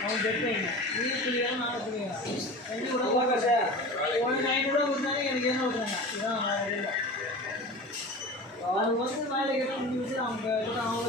அவன் பெட்டைங்க நீ புரியா நான் புரியா ரெண்டு கூட போகாது உனக்கு கூட கொடுத்தாங்க எனக்கு என்ன விட்றாங்க இதான் வேறு இல்லை ஆறு வருஷம் வேலை கேட்டு முடிஞ்சு வச்சு அவங்க கிட்ட அவங்க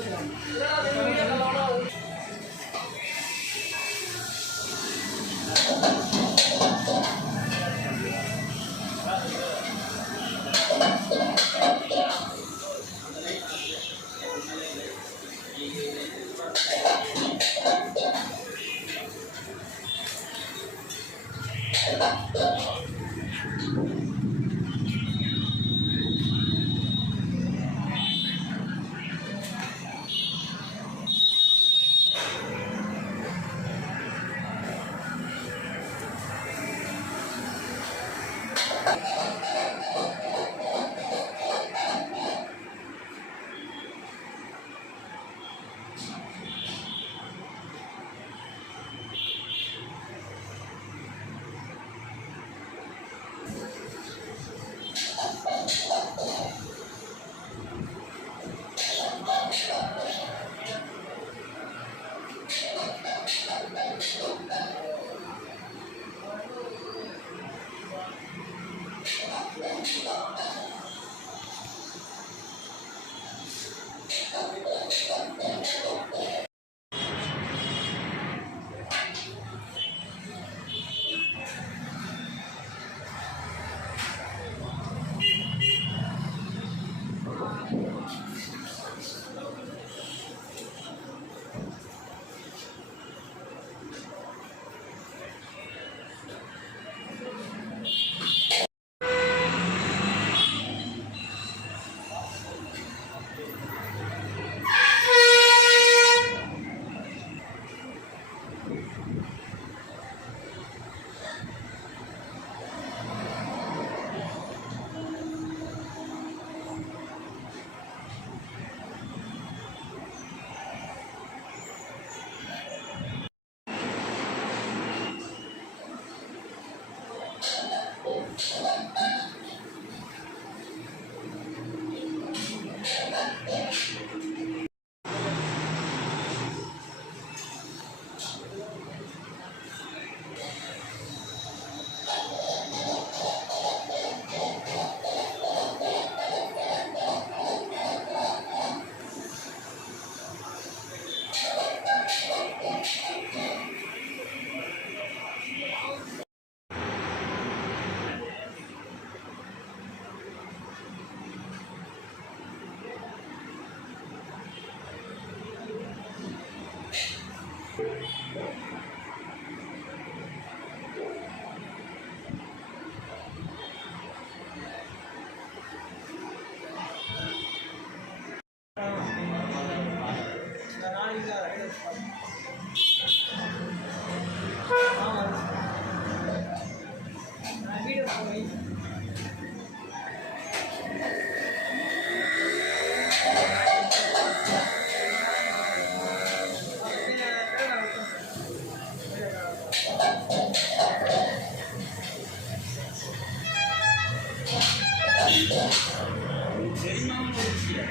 全員が同じや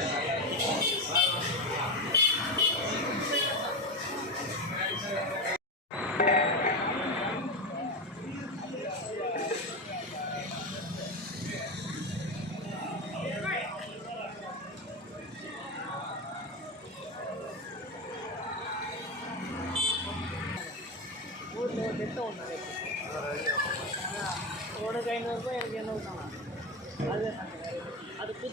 つ。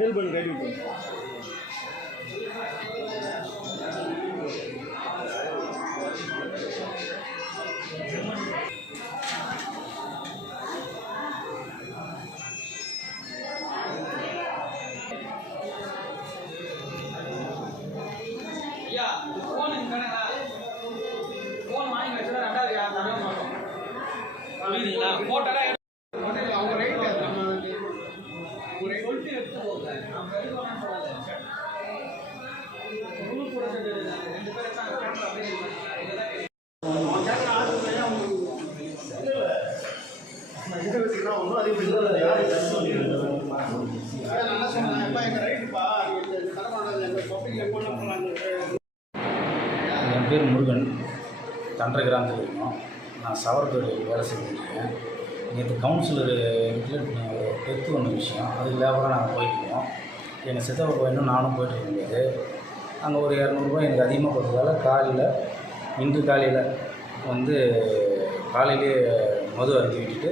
மேல்பன் கைவிட்டு பேர் முருகன். தண்டரை கிராமத்தில் இருக்கோம். நான் சவர்கோயில் வேலை செஞ்சுருக்கேன் நேற்று கவுன்சிலர் வீட்டில் டெத்து ஒன்று விஷயம். அது லேபராக நாங்கள் போயிட்டுருக்கோம் எங்கள் சித்தப்பா பையனும் நானும் போயிட்டு இருக்கும்போது அங்கே ஒரு இரநூறுபா எனக்கு அதிகமாக கொடுத்ததால காலையில் இன்று காலையில் வந்து காலையிலே மது அருந்தி விட்டுட்டு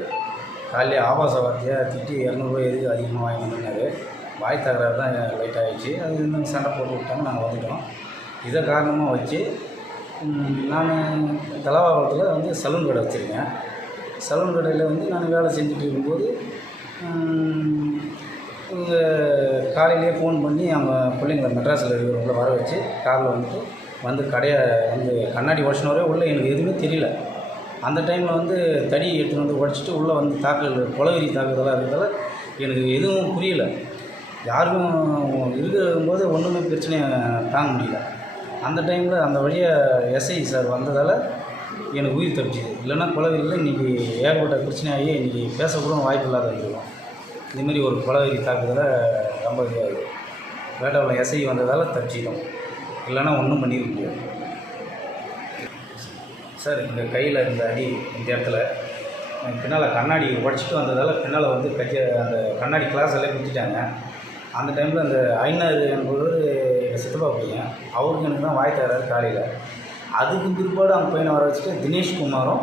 காலையிலே ஆபாச வார்த்தையாக திட்டி இரநூறுபா எதுக்கு அதிகமாக வாங்கி வாய் தகராறு தான் லைட் ஆகிடுச்சு அது இன்னும் சண்டை போட்டு விட்டாங்க. நாங்கள் வந்துட்டோம். இதை காரணமாக வச்சு நான் தலவாபுரத்தில் வந்து சலூன் கடை வச்சுருக்கேன். சலூன் கடையில் வந்து நான் வேலை செஞ்சுட்டு இருக்கும்போது ம், இவங்க காலையிலேயே ஃபோன் பண்ணி அவங்க பிள்ளைங்களை மெட்ராஸில் இருக்கிறவங்கள வர வச்சு காரில் வந்துட்டு வந்து கடையை வந்து கண்ணாடி உடச்சினவரே உள்ளே எனக்கு எதுவுமே தெரியல. அந்த டைமில் வந்து தடி எடுத்துகிட்டு வந்து உடச்சிட்டு உள்ளே வந்து தாக்கல் கொலவெறி தாக்குதலாக இருக்கிறதால எனக்கு எதுவும் புரியல. யாருக்கும் இருக்கும்போது ஒன்றுமே பிரச்சனையை தாங்க முடியல. அந்த டைமில் அந்த வழியாக எஸ்ஐ சார் வந்ததால் எனக்கு உயிர் தப்பிச்சுது இல்லைன்னா கொலவெறியில் இன்றைக்கி ஏகப்பட்ட பிரச்சனையாகி இன்றைக்கி பேசக்கூட வாய்ப்பு இல்லாத இருந்திருக்கும் இதுமாரி ஒரு கொலவெறி தாக்குதலை ரொம்ப இதாகுது. வேட்டாவில் எஸ்ஐ வந்ததால் தப்பிச்சிடும் இல்லைன்னா ஒன்றும் பண்ணியிருக்க முடியாது. சார் இந்த கையில் இருந்த அடி இந்த இடத்துல பின்னால் கண்ணாடி உடச்சிட்டு வந்ததால் பின்னால் வந்து கஜ அந்த கண்ணாடி கிளாஸ் எல்லாம் குத்திட்டாங்க. அந்த டைமில் அந்த ஐநாறு என்பவர் சித்தப்பா பையன் அவருக்கு எனக்கு தான் வாய் தகராறு காலையில். அதுக்கு பிற்பாடு அவங்க பையனை வர வச்சுட்டு தினேஷ் குமாரும்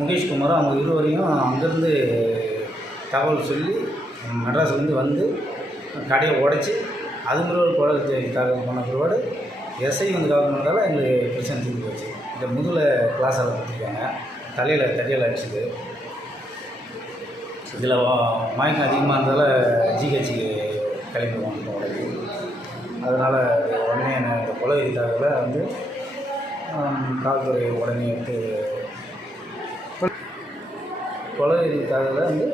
முகேஷ் குமாரும் அவங்க இருவரையும் அங்கேருந்து தகவல் சொல்லி மெட்ராஸ்லேருந்து வந்து கடையை உடைச்சி அது மாதிரி ஒரு குழந்தை தகவல் பண்ண பிற்பாடு எஸ்ஐ வந்து தாக்கல் பண்ணதால் எங்களுக்கு பிரச்சனை தீர்ந்து போச்சு. இந்த முதுகில் கிளாஸில் கொடுத்துருக்காங்க. தலையில் தடியால் அடிச்சுது. இதில் மயக்கம் அதிகமாக இருந்ததால் ஜிஹெச்சுக்கு கிளம்பி வாங்கிட்டோம் உடனே அதனால் உடனே என்ன இந்த கொலவெறி வந்து காவல்துறை உடனே எடுத்து கொலை தகவலை வந்து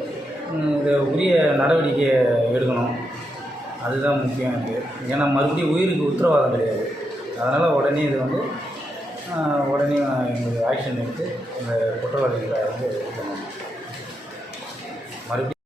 இதை உரிய நடவடிக்கை எடுக்கணும். அதுதான் முக்கியம் எனக்கு. ஏன்னா மறுபடியும் உயிருக்கு உத்தரவாதம் கிடையாது. அதனால் உடனே இது வந்து உடனே எங்களுக்கு ஆக்ஷன் எடுத்து இந்த குற்றவாளிகளை வந்து எடுக்கணும்